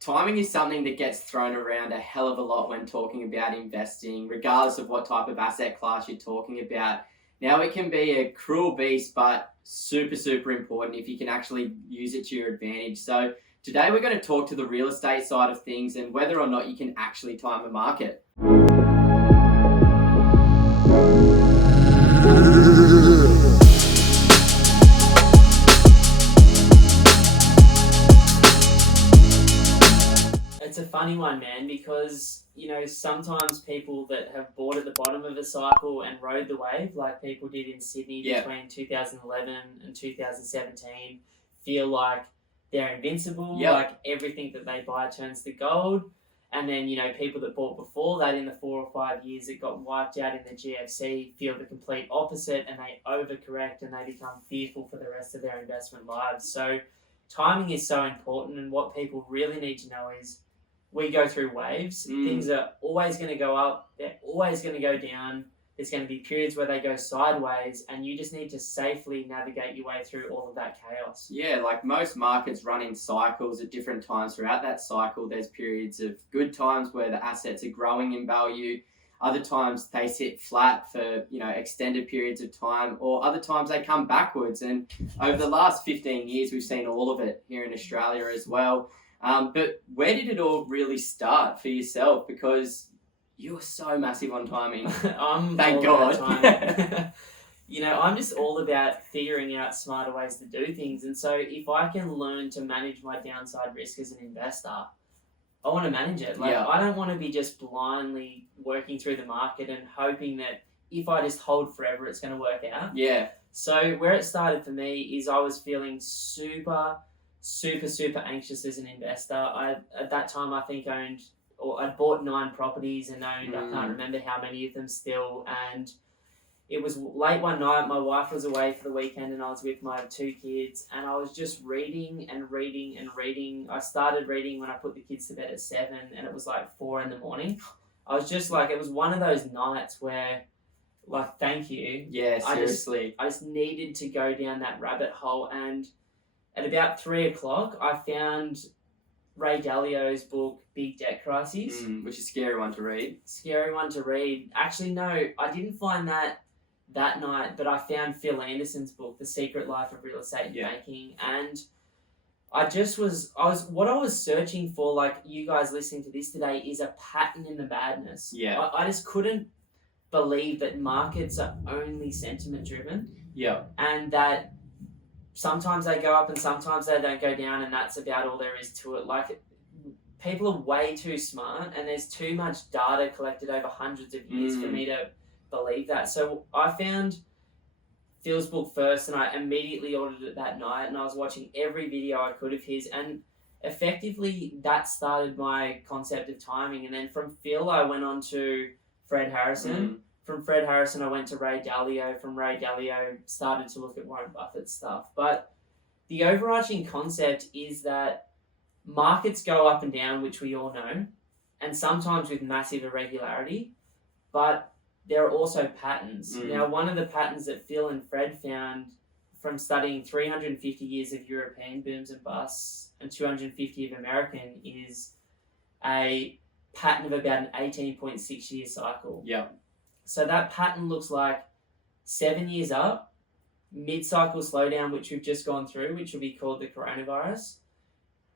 Timing is something that gets thrown around a hell of a lot when talking about investing, regardless of what type of asset class you're talking about. Now, it can be a cruel beast, but super, super important if you can actually use it to your advantage. So today we're going to talk to the real estate side of things and whether or not you can actually time a market. It's a funny one, man, because, sometimes people that have bought at the bottom of a cycle and rode the wave, like people did in Sydney between 2011 and 2017, feel like they're invincible, like everything that they buy turns to gold. And then, people that bought before that in the 4 or 5 years that got wiped out in the GFC feel the complete opposite and they overcorrect and they become fearful for the rest of their investment lives. So timing is so important, and what people really need to know is we go through waves. Things are always going to go up. They're always going to go down. There's going to be periods where they go sideways, and you just need to safely navigate your way through all of that chaos. Yeah, like most markets run in cycles at different times throughout that cycle. There's periods of good times where the assets are growing in value. Other times they sit flat for, extended periods of time, or other times they come backwards. And over the last 15 years, we've seen all of it here in Australia as well. But where did it all really start for yourself? Because you're so massive on timing. Thank God. I'm just all about figuring out smarter ways to do things. And so if I can learn to manage my downside risk as an investor, I want to manage it. I don't want to be just blindly working through the market and hoping that if I just hold forever, it's going to work out. Yeah. So where it started for me is I was feeling super anxious as an investor. At that time, I think I'd bought 9 properties and owned, I can't remember how many of them still. And it was late one night, my wife was away for the weekend and I was with my 2 kids, and I was just reading and reading and reading. I started reading when I put the kids to bed at 7 and it was like 4 in the morning. I was just like, it was one of those nights where, thank you. Yeah, seriously. I just needed to go down that rabbit hole. And at about 3 o'clock, I found Ray Dalio's book, Big Debt Crises. Which is a scary one to read. Scary one to read. Actually, no, I didn't find that night, but I found Phil Anderson's book, The Secret Life of Real Estate and Banking. And what I was searching for, like you guys listening to this today, is a pattern in the madness. Yeah. I just couldn't believe that markets are only sentiment driven. Yeah. And that sometimes they go up and sometimes they don't go down, and that's about all there is to it. People are way too smart, and there's too much data collected over hundreds of years for me to believe that. So I found Phil's book first, and I immediately ordered it that night, and I was watching every video I could of his, and effectively that started my concept of timing. And then from Phil, I went on to Fred Harrison. From Fred Harrison, I went to Ray Dalio. From Ray Dalio, started to look at Warren Buffett's stuff. But the overarching concept is that markets go up and down, which we all know, and sometimes with massive irregularity, but there are also patterns. Now, one of the patterns that Phil and Fred found from studying 350 years of European booms and busts and 250 of American is a pattern of about an 18.6 year cycle. Yeah. So that pattern looks like 7 years up, mid-cycle slowdown, which we've just gone through, which will be called the coronavirus.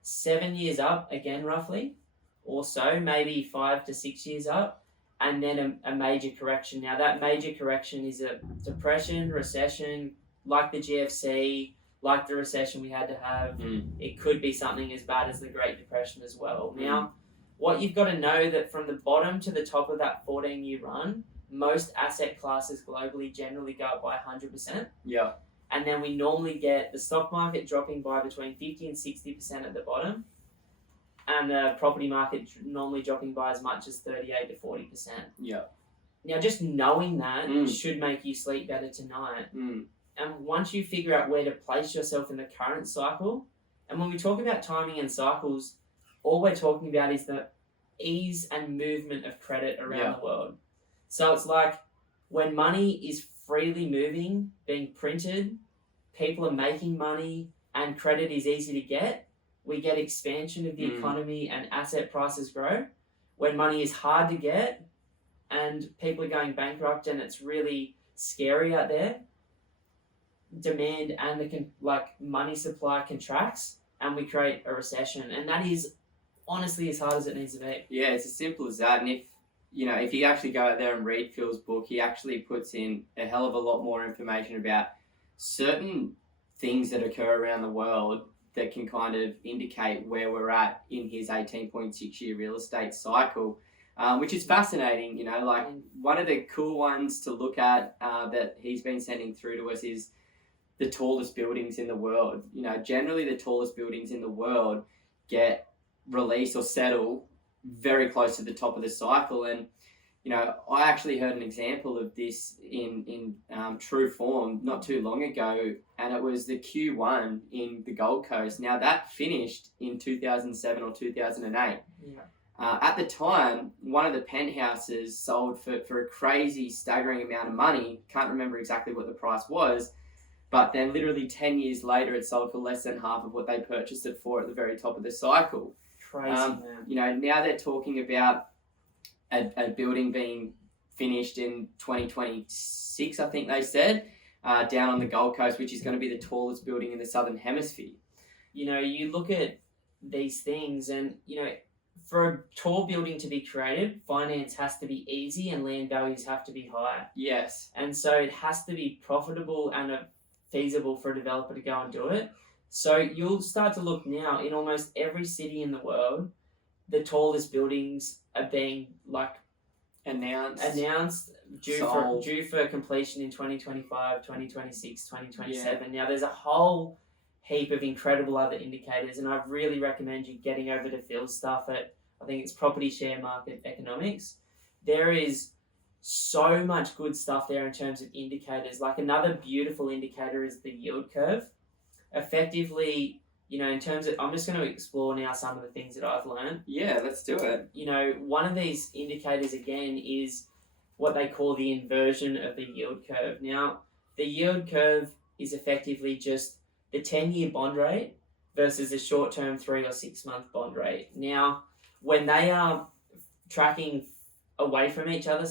7 years up, again roughly, or so, maybe 5 to 6 years up, and then a major correction. Now that major correction is a depression, recession, like the GFC, like the recession we had to have. It could be something as bad as the Great Depression as well. Now, what you've got to know that from the bottom to the top of that 14-year run, most asset classes globally generally go up by 100%. Yeah. And then we normally get the stock market dropping by between 50 and 60% at the bottom, and the property market normally dropping by as much as 38 to 40%. Yeah. Now, just knowing that should make you sleep better tonight. And once you figure out where to place yourself in the current cycle, and when we talk about timing and cycles, all we're talking about is the ease and movement of credit around the world. So it's like when money is freely moving, being printed, people are making money, and credit is easy to get, we get expansion of the Mm. economy and asset prices grow. When money is hard to get and people are going bankrupt and it's really scary out there, demand and the money supply contracts and we create a recession. And that is honestly as hard as it needs to be. Yeah, it's as simple as that. And if you actually go out there and read Phil's book, he actually puts in a hell of a lot more information about certain things that occur around the world that can kind of indicate where we're at in his 18.6 year real estate cycle, which is fascinating. Like one of the cool ones to look at that he's been sending through to us is the tallest buildings in the world. Generally the tallest buildings in the world get released or settle very close to the top of the cycle. And I actually heard an example of this in true form not too long ago, and it was the Q1 in the Gold Coast. Now that finished in 2007 or 2008. Yeah. At the time, one of the penthouses sold for a crazy, staggering amount of money. Can't remember exactly what the price was, but then literally 10 years later, it sold for less than half of what they purchased it for at the very top of the cycle. Crazy, man. Now they're talking about a building being finished in 2026, I think they said, down on the Gold Coast, which is going to be the tallest building in the Southern Hemisphere. You look at these things and, for a tall building to be created, finance has to be easy and land values have to be high. Yes. And so it has to be profitable and feasible for a developer to go and do it. So you'll start to look now in almost every city in the world, the tallest buildings are being announced due for completion in 2025, 2026, 2027. Yeah. Now there's a whole heap of incredible other indicators, and I really recommend you getting over to Phil's stuff at, I think it's Property Share Market Economics. There is so much good stuff there in terms of indicators. Like another beautiful indicator is the yield curve. Effectively, in terms of, I'm just going to explore now some of the things that I've learned. Yeah, let's do it. One of these indicators again is what they call the inversion of the yield curve. Now, the yield curve is effectively just the 10-year bond rate versus the short-term 3 or 6 month bond rate. Now, when they are tracking away from each other,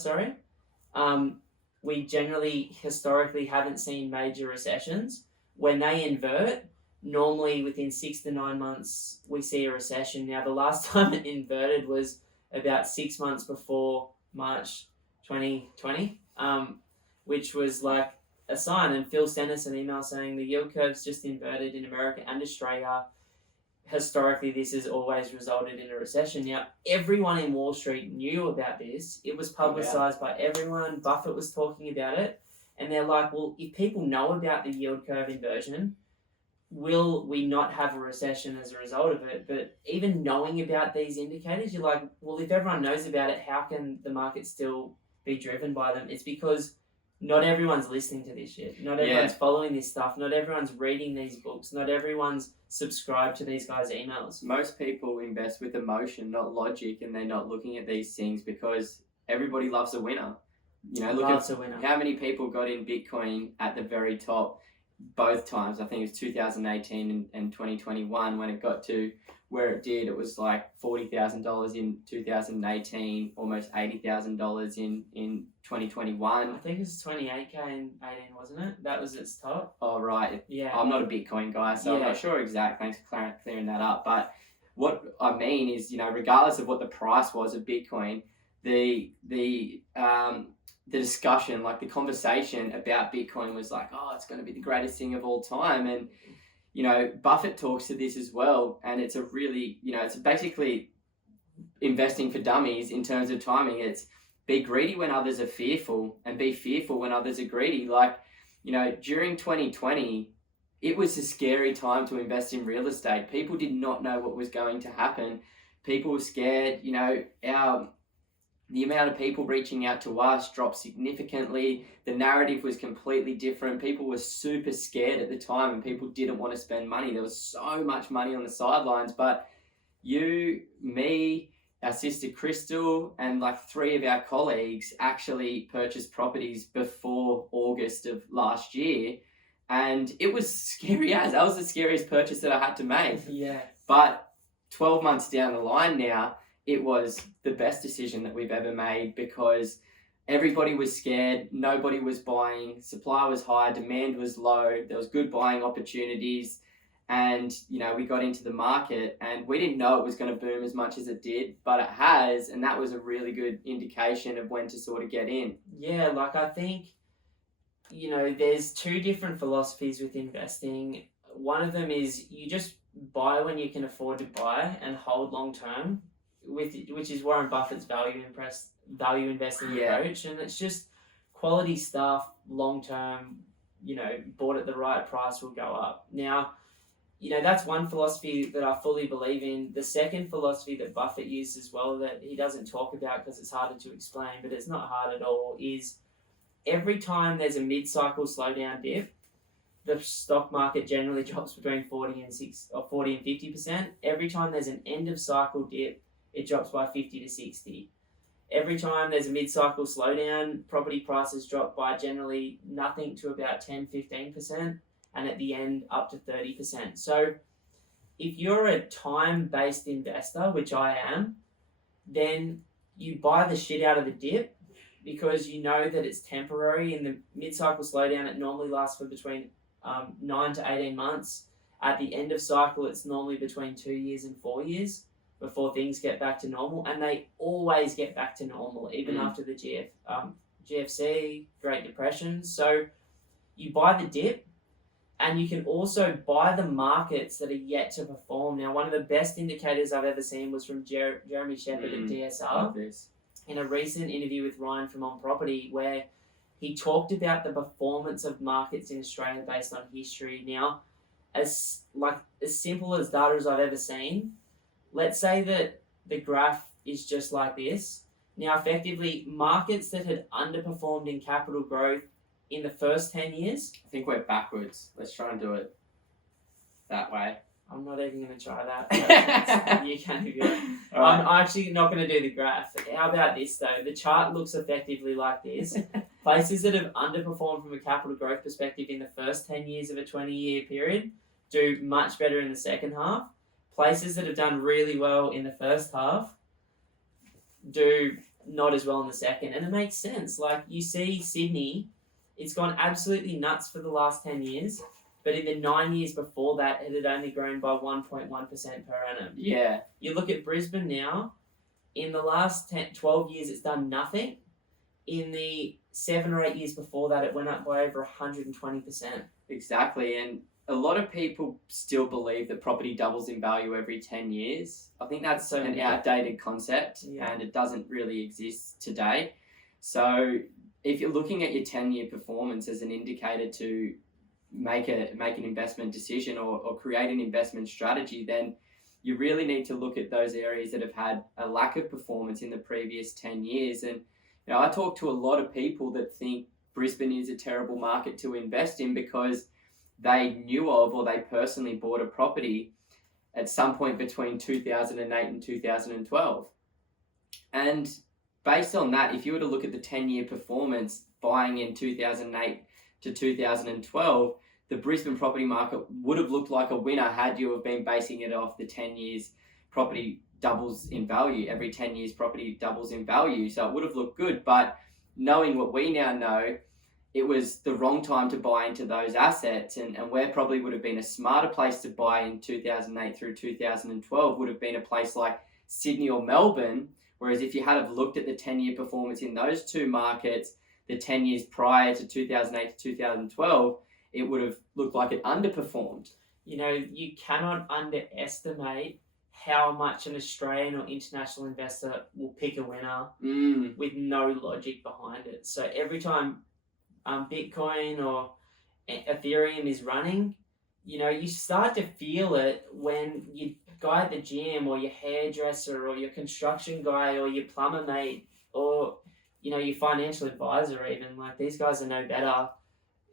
we generally historically haven't seen major recessions. When they invert, normally within 6 to 9 months, we see a recession. Now, the last time it inverted was about 6 months before March 2020, which was like a sign. And Phil sent us an email saying the yield curve's just inverted in America and Australia. Historically, this has always resulted in a recession. Now, everyone in Wall Street knew about this. It was publicized by everyone. Buffett was talking about it. And they're like, well, if people know about the yield curve inversion, will we not have a recession as a result of it? But even knowing about these indicators, you're like, well, if everyone knows about it, how can the market still be driven by them? It's because not everyone's listening to this shit. Not everyone's following this stuff. Not everyone's reading these books. Not everyone's subscribed to these guys' emails. Most people invest with emotion, not logic, and they're not looking at these things because everybody loves a winner. Look at how many people got in Bitcoin at the very top both times. I think it was 2018 and 2021 when it got to where it did. It was like $40,000 in 2018, almost $80,000 in 2021. I think it was 28k in 18, wasn't it? That was its top. Oh, right. Yeah. I'm not a Bitcoin guy, so I'm not sure exact. Thanks for clearing that up. But what I mean is, regardless of what the price was of Bitcoin, the discussion, like the conversation about Bitcoin was like, oh, it's going to be the greatest thing of all time. And, Buffett talks to this as well. And it's a really, it's basically investing for dummies in terms of timing. It's be greedy when others are fearful and be fearful when others are greedy. Like, during 2020, it was a scary time to invest in real estate. People did not know what was going to happen. People were scared. The amount of people reaching out to us dropped significantly. The narrative was completely different. People were super scared at the time and people didn't want to spend money. There was so much money on the sidelines. But you, me, our sister Crystal, and like 3 of our colleagues actually purchased properties before August of last year. And it was scary as. That was the scariest purchase that I had to make. Yeah. But 12 months down the line now, it was the best decision that we've ever made because everybody was scared, nobody was buying, supply was high, demand was low, there was good buying opportunities, and we got into the market and we didn't know it was going to boom as much as it did, but it has, and that was a really good indication of when to sort of get in. Yeah, like I think, there's two different philosophies with investing. One of them is you just buy when you can afford to buy and hold long term, which is Warren Buffett's value investing approach, and it's just quality stuff, long term. Bought at the right price will go up. Now, that's one philosophy that I fully believe in. The second philosophy that Buffett used as well, that he doesn't talk about because it's harder to explain, but it's not hard at all, is every time there's a mid-cycle slowdown dip, the stock market generally drops between 40 and 50%. Every time there's an end of cycle dip, it drops by 50 to 60. Every time there's a mid-cycle slowdown, property prices drop by generally nothing to about 10-15%, and at the end up to 30%. So if you're a time-based investor, which I am, then you buy the shit out of the dip because you know that it's temporary. In the mid-cycle slowdown, it normally lasts for between 9 to 18 months. At the end of cycle, it's normally between 2 years and 4 years before things get back to normal, and they always get back to normal, even after the GFC, Great Depression. So you buy the dip, and you can also buy the markets that are yet to perform. Now, one of the best indicators I've ever seen was from Jeremy Sheppard at DSR in a recent interview with Ryan from On Property, where he talked about the performance of markets in Australia based on history. Now, as simple as data as I've ever seen, let's say that the graph is just like this. Now, effectively, markets that had underperformed in capital growth in the first 10 years... I think we're backwards. Let's try and do it that way. I'm not even going to try that. You can if you want. Right. I'm actually not going to do the graph. How about this, though? The chart looks effectively like this. Places that have underperformed from a capital growth perspective in the first 10 years of a 20-year period do much better in the second half. Places that have done really well in the first half do not as well in the second. And it makes sense. Like, you see Sydney, it's gone absolutely nuts for the last 10 years. But in the 9 years before that, it had only grown by 1.1% per annum. Yeah. You look at Brisbane now, in the last 12 years, it's done nothing. In the 7 or 8 years before that, it went up by over 120%. Exactly. And a lot of people still believe that property doubles in value every 10 years. I think that's an outdated concept, and it doesn't really exist today. So if you're looking at your 10-year performance as an indicator to make an investment decision or create an investment strategy, then you really need to look at those areas that have had a lack of performance in the previous 10 years. And I talk to a lot of people that think Brisbane is a terrible market to invest in because they knew of or they personally bought a property at some point between 2008 and 2012. And based on that, if you were to look at the 10-year performance buying in 2008 to 2012, the Brisbane property market would have looked like a winner had you have been basing it off the 10 years property doubles in value. Every 10 years property doubles in value. So it would have looked good. But knowing what we now know, it was the wrong time to buy into those assets. And where probably would have been a smarter place to buy in 2008 through 2012 would have been a place like Sydney or Melbourne. Whereas if you had have looked at the 10-year performance in those two markets, the 10 years prior to 2008 to 2012, it would have looked like it underperformed. You cannot underestimate how much an Australian or international investor will pick a winner with no logic behind it. So every time Bitcoin or Ethereum is running, you start to feel it when your guy at the gym or your hairdresser or your construction guy or your plumber mate or, your financial advisor even, like these guys are no better,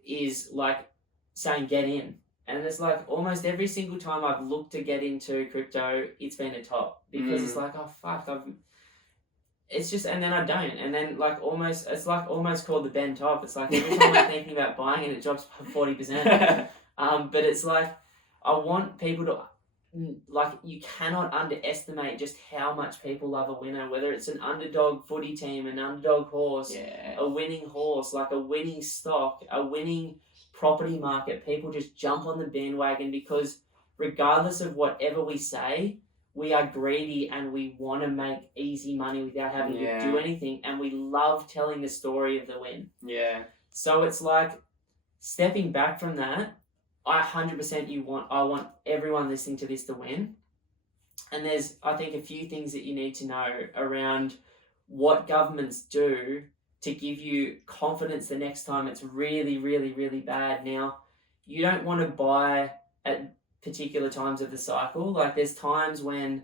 is like saying get in. And it's like almost every single time I've looked to get into crypto, it's been a top because it's like, oh fuck, it's just, and then I don't. And then it's almost called the Ben top. It's like every time I'm thinking about buying it, it drops by 40%. But it's like, I want people to like, you cannot underestimate just how much people love a winner, whether it's an underdog footy team, an underdog horse, a winning horse, like a winning stock, a winning property market. People just jump on the bandwagon because regardless of whatever we say, we are greedy and we want to make easy money without having to do anything, and we love telling the story of the win. Yeah. So it's like, stepping back from that, I 100% I want everyone listening to this to win. And there's, I think, a few things that you need to know around what governments do to give you confidence the next time it's really, really, really bad. Now, you don't want to buy at particular times of the cycle. Like, there's times when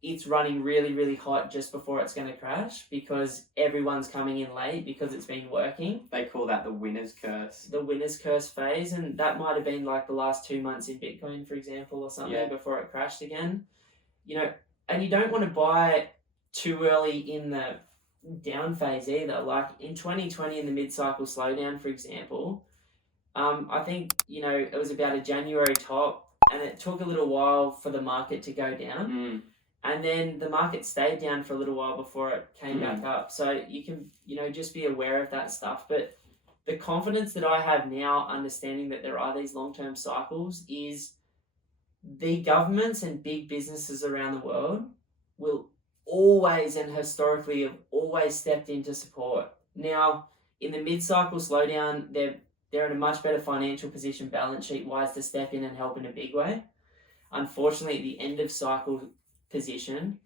it's running really, really hot just before it's going to crash because everyone's coming in late because it's been working. They call that the winner's curse. The winner's curse phase, and that might have been like the last 2 months in Bitcoin, for example, or something, before it crashed again. You know, and you don't want to buy too early in the down phase either. Like in 2020, in the mid-cycle slowdown, for example, I think, you know, it was about a January top, and it took a little while for the market to go down. And then the market stayed down for a little while before it came back up. So you can, you know, just be aware of that stuff. But the confidence that I have now, understanding that there are these long-term cycles, is the governments and big businesses around the world will always and historically have always stepped in to support. Now, in the mid-cycle slowdown, they're in a much better financial position, balance sheet-wise, to step in and help in a big way. Unfortunately, at the end of cycle position,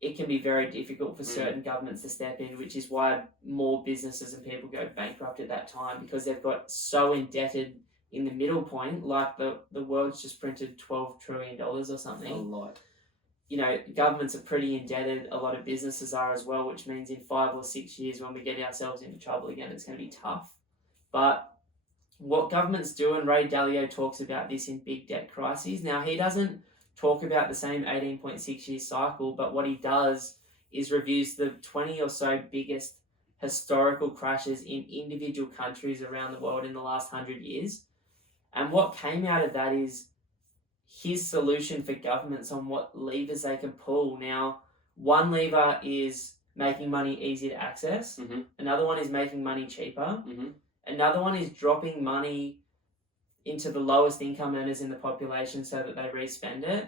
it can be very difficult for certain governments to step in, which is why more businesses and people go bankrupt at that time, because they've got so indebted in the middle point. Like the world's just printed $12 trillion or something. A lot. You know, governments are pretty indebted. A lot of businesses are as well, which means in 5 or 6 years when we get ourselves into trouble again, it's going to be tough. But what governments do, and Ray Dalio talks about this in Big Debt Crises. Now, he doesn't talk about the same 18.6 year cycle, but what he does is reviews the 20 or so biggest historical crashes in individual countries around the world in the last 100 years. And what came out of that is his solution for governments on what levers they can pull. Now, one lever is making money easy to access. Another one is making money cheaper. Another one is dropping money into the lowest income earners in the population so that they re-spend it.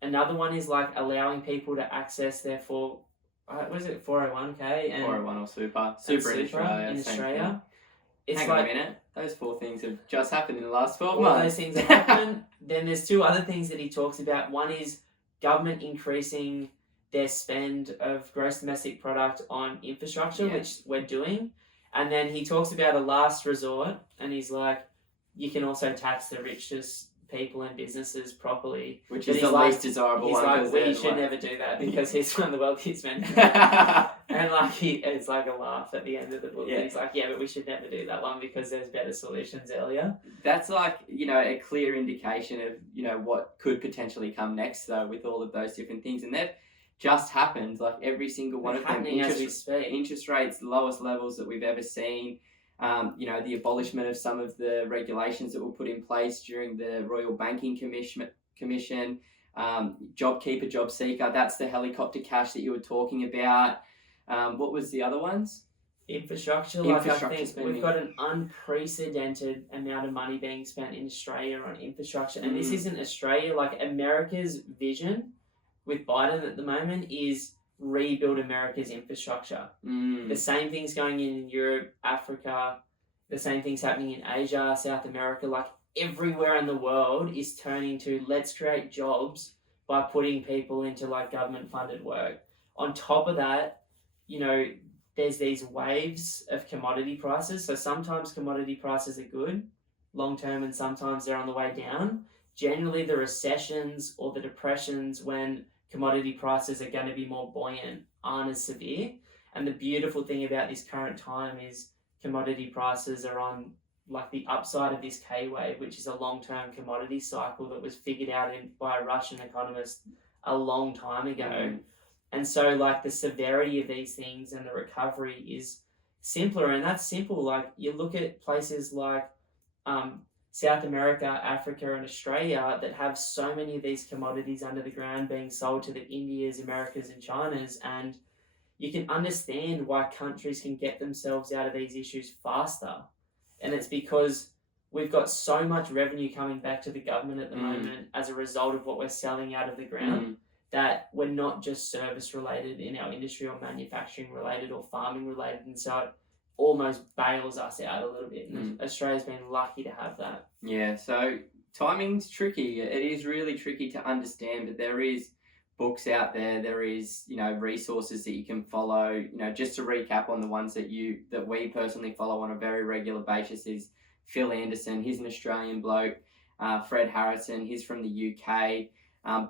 Another one is like allowing people to access their 401k and 401 or super in Australia. It's Hang like, on a minute. Those 4 things have just happened in the last 12 all months. those things have happened. Then there's 2 other things that he talks about. One is government increasing their spend of gross domestic product on infrastructure, which we're doing. And then he talks about a last resort, and he's like, you can also tax the richest people and businesses properly. Which is the least desirable he's one. He's like, we should never do that because he's one of the wealthiest men. And like, it's like a laugh at the end of the book. He's like, but we should never do that one because there's better solutions earlier. That's like, you know, a clear indication of, you know, what could potentially come next though with all of those different things. And that just happened, like every single one of them. Interest rates, lowest levels that we've ever seen. You know, the abolishment of some of the regulations that were put in place during the Royal Banking Commission, JobKeeper, JobSeeker, that's the helicopter cash that you were talking about. What was the other ones? Infrastructure. Like, I think we've got an unprecedented amount of money being spent in Australia on infrastructure. And this isn't Australia. Like, America's vision with Biden at the moment is rebuild America's infrastructure. The same thing's going in Europe, Africa, the same thing's happening in Asia, South America. Like, everywhere in the world is turning to, let's create jobs by putting people into like government funded work. On top of that, you know, there's these waves of commodity prices. So sometimes commodity prices are good long term and sometimes they're on the way down. Generally, the recessions or the depressions when commodity prices are going to be more buoyant aren't as severe. And the beautiful thing about this current time is commodity prices are on like the upside of this K-wave, which is a long-term commodity cycle that was figured out by a Russian economist a long time ago. And so like the severity of these things and the recovery is simpler, and that's simple. Like you look at places like South America, Africa, and Australia that have so many of these commodities under the ground being sold to the Indias, Americas, and Chinas. And you can understand why countries can get themselves out of these issues faster. And it's because we've got so much revenue coming back to the government at the moment as a result of what we're selling out of the ground that we're not just service related in our industry or manufacturing related or farming related. And so it almost bails us out a little bit. And Australia's been lucky to have that. Yeah, so timing's tricky. It is really tricky to understand, but there is books out there is, you know, resources that you can follow. You know, just to recap on the ones that we personally follow on a very regular basis is Phil Anderson, he's an Australian bloke. Fred Harrison, he's from the UK.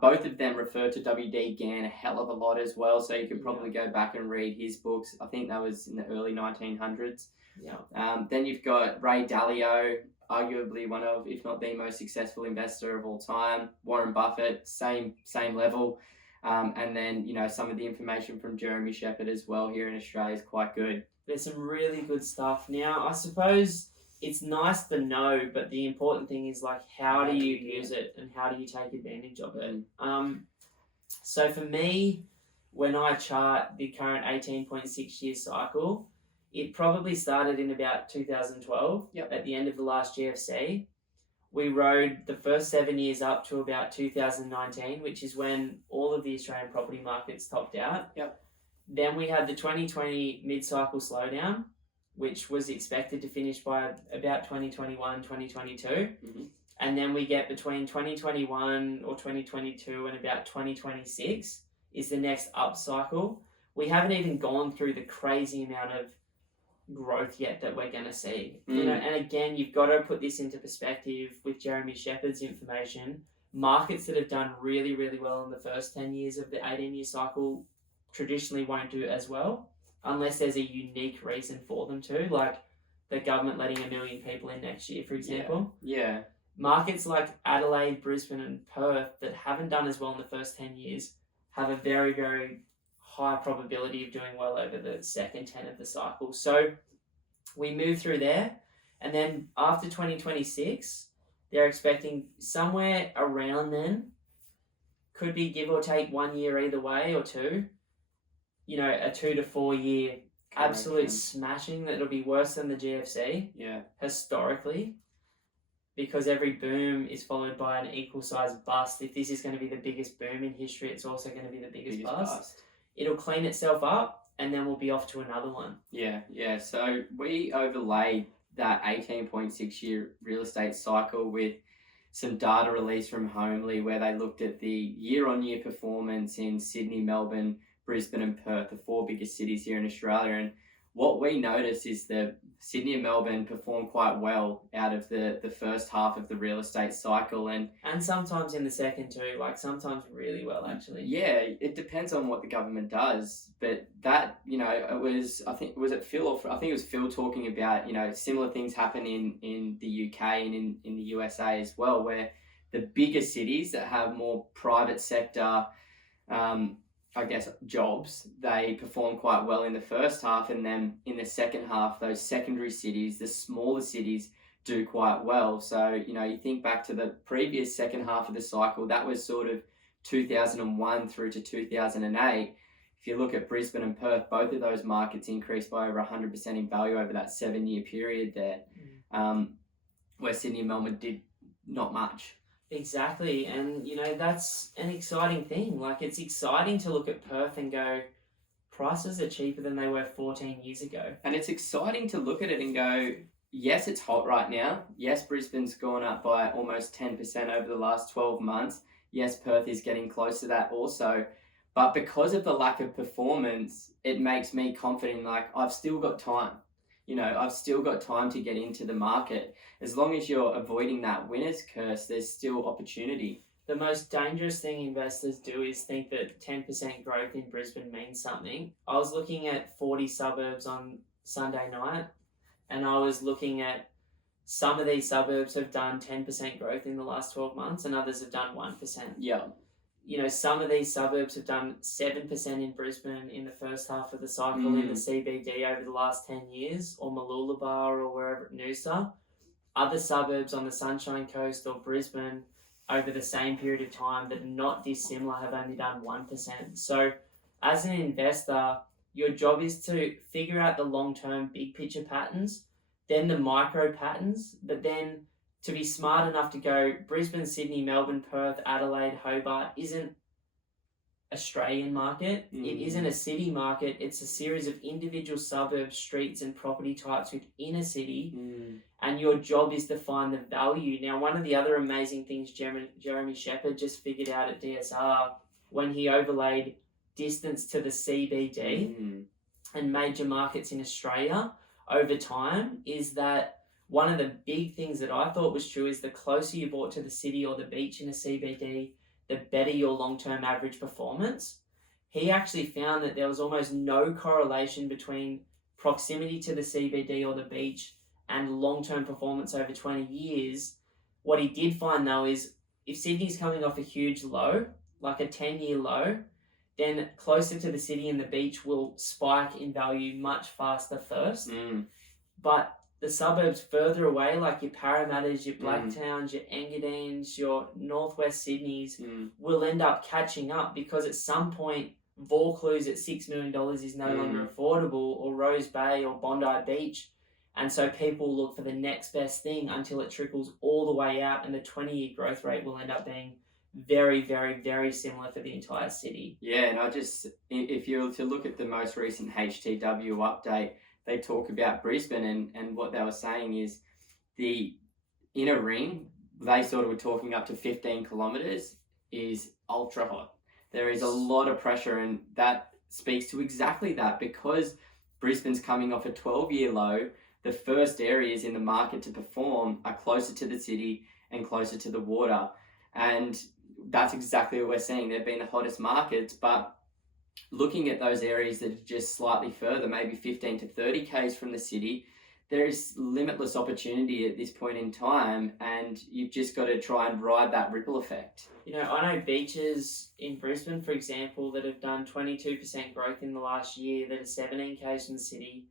Both of them refer to W.D. Gann a hell of a lot as well, so you can probably go back and read his books. I think that was in the early 1900s. Yeah. Then you've got Ray Dalio, arguably one of, if not the most successful investor of all time. Warren Buffett, same level. And then, you know, some of the information from Jeremy Sheppard as well here in Australia is quite good. There's some really good stuff. Now, I suppose it's nice to know, but the important thing is, like, how do you use it and how do you take advantage of it? So for me, when I chart the current 18.6 year cycle, it probably started in about 2012 at the end of the last GFC. We rode the first 7 years up to about 2019, which is when all of the Australian property markets topped out. Then we had the 2020 mid-cycle slowdown, which was expected to finish by about 2021, 2022. And then we get between 2021 or 2022 and about 2026 is the next up cycle. We haven't even gone through the crazy amount of growth yet that we're going to see. You know, and again, you've got to put this into perspective with Jeremy Sheppard's information. Markets that have done really, really well in the first 10 years of the 18-year cycle traditionally won't do as well unless there's a unique reason for them to, like the government letting 1 million people in next year, for example. Yeah. Markets like Adelaide, Brisbane, and Perth that haven't done as well in the first 10 years have a very, very high probability of doing well over the second 10 of the cycle. So we move through there, and then after 2026, they're expecting somewhere around then, could be give or take 1 year either way or two, you know, a 2 to 4 year absolute smashing that'll be worse than the GFC historically, because every boom is followed by an equal sized bust. If this is going to be the biggest boom in history, it's also going to be the biggest bust. It'll clean itself up and then we'll be off to another one. Yeah. So we overlaid that 18.6 year real estate cycle with some data released from Homely, where they looked at the year-on-year performance in Sydney, Melbourne, Brisbane and Perth, the 4 biggest cities here in Australia. And what we noticed is that Sydney and Melbourne performed quite well out of the first half of the real estate cycle. And sometimes in the second too, like sometimes really well actually. Yeah, it depends on what the government does. But that, you know, it was, I think, was it Phil or I think it was Phil talking about, you know, similar things happen in the UK and in the USA as well, where the bigger cities that have more private sector I guess, jobs, they perform quite well in the first half, and then in the second half, those secondary cities, the smaller cities, do quite well. So, you know, you think back to the previous second half of the cycle, that was sort of 2001 through to 2008. If you look at Brisbane and Perth, both of those markets increased by over 100% in value over that 7-year period there, where Sydney and Melbourne did not much. Exactly, and you know, that's an exciting thing. Like, it's exciting to look at Perth and go, prices are cheaper than they were 14 years ago. And it's exciting to look at it and go, yes, it's hot right now. Yes, Brisbane's gone up by almost 10% over the last 12 months. Yes, Perth is getting close to that also. But because of the lack of performance, it makes me confident, like, I've still got time. You know, I've still got time to get into the market. As long as you're avoiding that winner's curse, there's still opportunity. The most dangerous thing investors do is think that 10% growth in Brisbane means something. I was looking at 40 suburbs on Sunday night, and I was looking at some of these suburbs have done 10% growth in the last 12 months, and others have done 1%. Yeah. You know, some of these suburbs have done 7% in Brisbane in the first half of the cycle in the CBD over the last 10 years, or Mooloolaba or wherever, Noosa, other suburbs on the Sunshine Coast or Brisbane over the same period of time that are not dissimilar have only done 1%. So as an investor, your job is to figure out the long-term big picture patterns, then the micro patterns, but then to be smart enough to go Brisbane, Sydney, Melbourne, Perth, Adelaide, Hobart isn't Australian market. It isn't a city market. It's a series of individual suburbs, streets, and property types within a city. And your job is to find the value. Now, one of the other amazing things Jeremy Sheppard just figured out at DSR when he overlaid distance to the CBD and major markets in Australia over time is that one of the big things that I thought was true is the closer you bought to the city or the beach in a CBD, the better your long-term average performance. He actually found that there was almost no correlation between proximity to the CBD or the beach and long-term performance over 20 years. What he did find though is if Sydney's coming off a huge low, like a 10-year low, then closer to the city and the beach will spike in value much faster first. But the suburbs further away, like your Parramatta's, your Blacktowns, your Engadines, your Northwest Sydneys, will end up catching up because at some point Vaucluse at $6 million is no longer affordable, or Rose Bay or Bondi Beach. And so people look for the next best thing until it trickles all the way out, and the 20-year growth rate will end up being very, very, very similar for the entire city. Yeah, and if you were to look at the most recent HTW update, they talk about Brisbane and what they were saying is the inner ring, they sort of were talking up to 15 kilometres, is ultra hot. There is a lot of pressure, and that speaks to exactly that because Brisbane's coming off a 12-year low. The first areas in the market to perform are closer to the city and closer to the water. And that's exactly what we're seeing. They've been the hottest markets, but looking at those areas that are just slightly further, maybe 15 to 30 Ks from the city, there is limitless opportunity at this point in time, and you've just got to try and ride that ripple effect. You know, I know beaches in Brisbane, for example, that have done 22% growth in the last year that are 17 Ks from the city,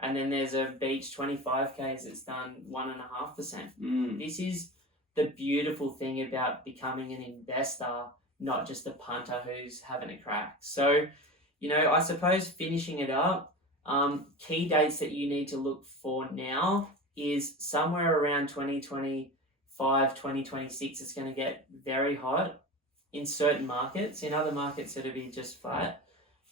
and then there's a beach 25 Ks that's done 1.5%. This is the beautiful thing about becoming an investor, not just a punter who's having a crack. So, you know, I suppose finishing it up, key dates that you need to look for now is somewhere around 2025, 2026, it's going to get very hot in certain markets. In other markets, it'll be just flat.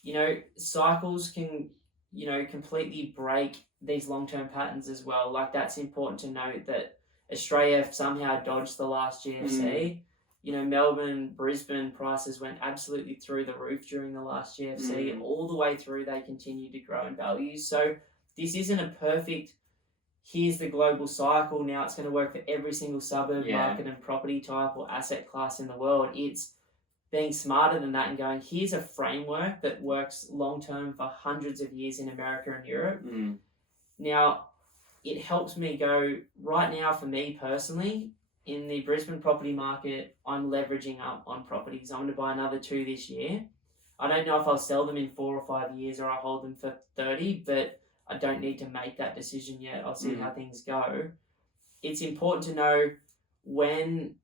You know, cycles can, you know, completely break these long-term patterns as well. Like, that's important to note that Australia somehow dodged the last GFC. You know, Melbourne, Brisbane prices went absolutely through the roof during the last GFC. All the way through, they continued to grow in value. So this isn't a perfect, here's the global cycle, now it's going to work for every single suburb, market and property type or asset class in the world. It's being smarter than that and going, here's a framework that works long-term for hundreds of years in America and Europe. Now, it helps me go, right now for me personally, in the Brisbane property market, I'm leveraging up on properties. I'm going to buy another 2 this year. I don't know if I'll sell them in 4 or 5 years or I'll hold them for 30, but I don't need to make that decision yet. I'll see how things go. It's important to know when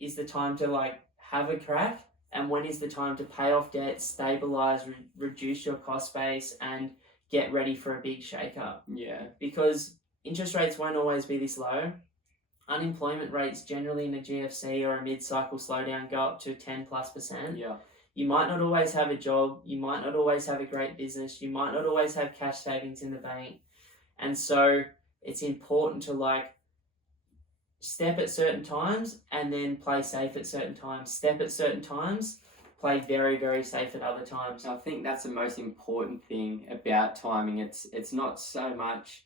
is the time to like have a crack and when is the time to pay off debt, stabilize, reduce your cost base, and get ready for a big shake-up. Yeah. Because interest rates won't always be this low. Unemployment rates generally in a GFC or a mid-cycle slowdown go up to 10+%. Yeah. You might not always have a job. You might not always have a great business. You might not always have cash savings in the bank. And so it's important to like step at certain times and then play safe at certain times. Step at certain times, play very, very safe at other times. I think that's the most important thing about timing. It's not so much,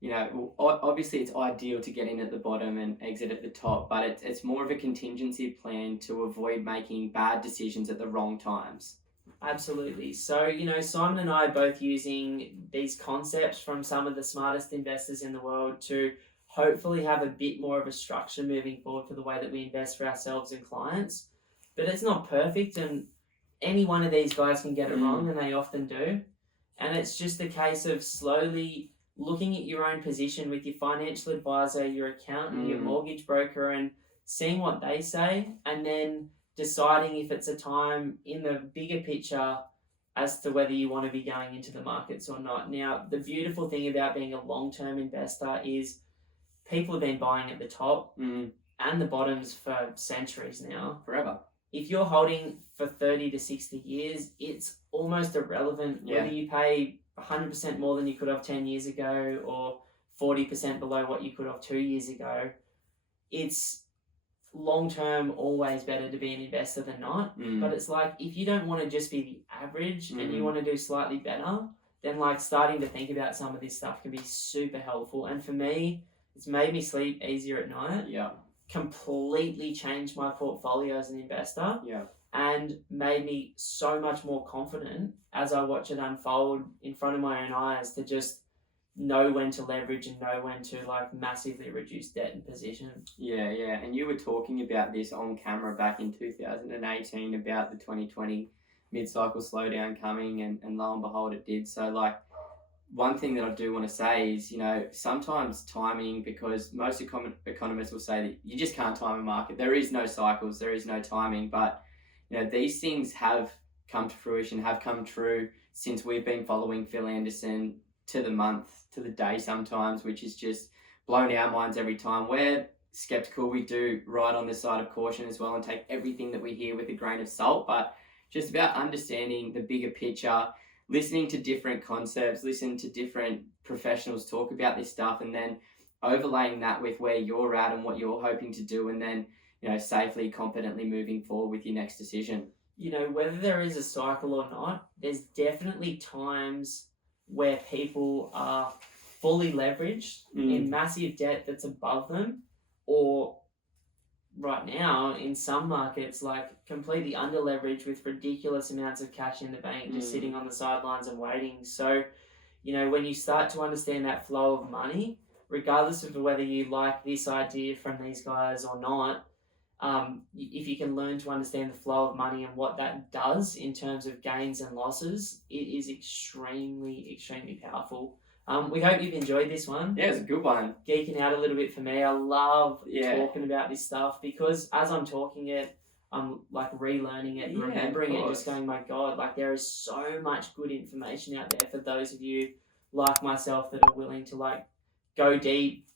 you know, obviously it's ideal to get in at the bottom and exit at the top, but it's more of a contingency plan to avoid making bad decisions at the wrong times. Absolutely. So, you know, Simon and I are both using these concepts from some of the smartest investors in the world to hopefully have a bit more of a structure moving forward for the way that we invest for ourselves and clients. But it's not perfect, and any one of these guys can get it wrong, and they often do. And it's just a case of slowly looking at your own position with your financial advisor, your accountant, your mortgage broker, and seeing what they say, and then deciding if it's a time in the bigger picture as to whether you want to be going into the markets or not. Now, the beautiful thing about being a long-term investor is people have been buying at the top and the bottoms for centuries now. Forever. If you're holding for 30 to 60 years, it's almost irrelevant whether you pay 100% more than you could have 10 years ago or 40% below what you could have 2 years ago. It's long-term always better to be an investor than not. But it's like, if you don't want to just be the average and you want to do slightly better, then like starting to think about some of this stuff can be super helpful. And for me, it's made me sleep easier at night. Yeah. Completely changed my portfolio as an investor. Yeah. And made me so much more confident as I watch it unfold in front of my own eyes to just know when to leverage and know when to like massively reduce debt and position. Yeah. And you were talking about this on camera back in 2018 about the 2020 mid-cycle slowdown coming, and lo and behold it did. So like, one thing that I do want to say is, you know, sometimes timing, because most economists will say that you just can't time a market. There is no cycles, there is no timing, but you know, these things have come to fruition, have come true since we've been following Phil Anderson to the month, to the day sometimes, which is just blown our minds every time. We're skeptical. We do ride on the side of caution as well and take everything that we hear with a grain of salt, but just about understanding the bigger picture, listening to different concepts, listening to different professionals talk about this stuff, and then overlaying that with where you're at and what you're hoping to do, and then, you know, safely, competently moving forward with your next decision. You know, whether there is a cycle or not, there's definitely times where people are fully leveraged in massive debt that's above them, or right now in some markets like completely under leveraged with ridiculous amounts of cash in the bank just sitting on the sidelines and waiting. So, you know, when you start to understand that flow of money, regardless of whether you like this idea from these guys or not, if you can learn to understand the flow of money and what that does in terms of gains and losses, it is extremely, extremely powerful. We hope you've enjoyed this one. Yeah, it's a good one. Geeking out a little bit for me. I love talking about this stuff, because as I'm talking it, I'm like relearning it and remembering it, just going, my God, like there is so much good information out there for those of you like myself that are willing to like go deep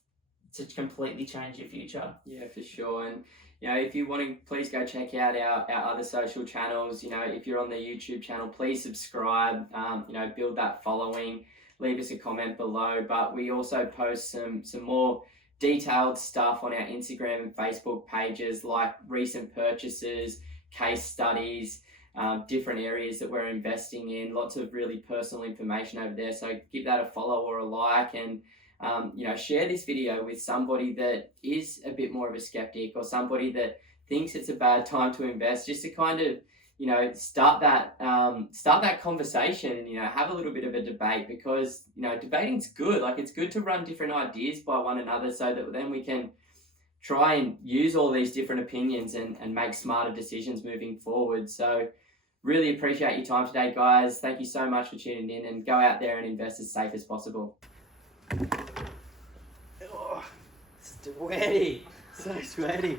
to completely change your future. Yeah, for sure. And you know, if you want to, please go check out our other social channels. You know, if you're on the YouTube channel, please subscribe, you know, build that following, leave us a comment below. But we also post some more detailed stuff on our Instagram and Facebook pages, like recent purchases, case studies, different areas that we're investing in, lots of really personal information over there. So give that a follow or a like, and you know, share this video with somebody that is a bit more of a skeptic, or somebody that thinks it's a bad time to invest, just to kind of, you know, start that conversation and, you know, have a little bit of a debate, because, you know, debating's good. Like, it's good to run different ideas by one another, so that then we can try and use all these different opinions and make smarter decisions moving forward. So really appreciate your time today, guys. Thank you so much for tuning in, and go out there and invest as safe as possible. Oh, sweaty. So sweaty.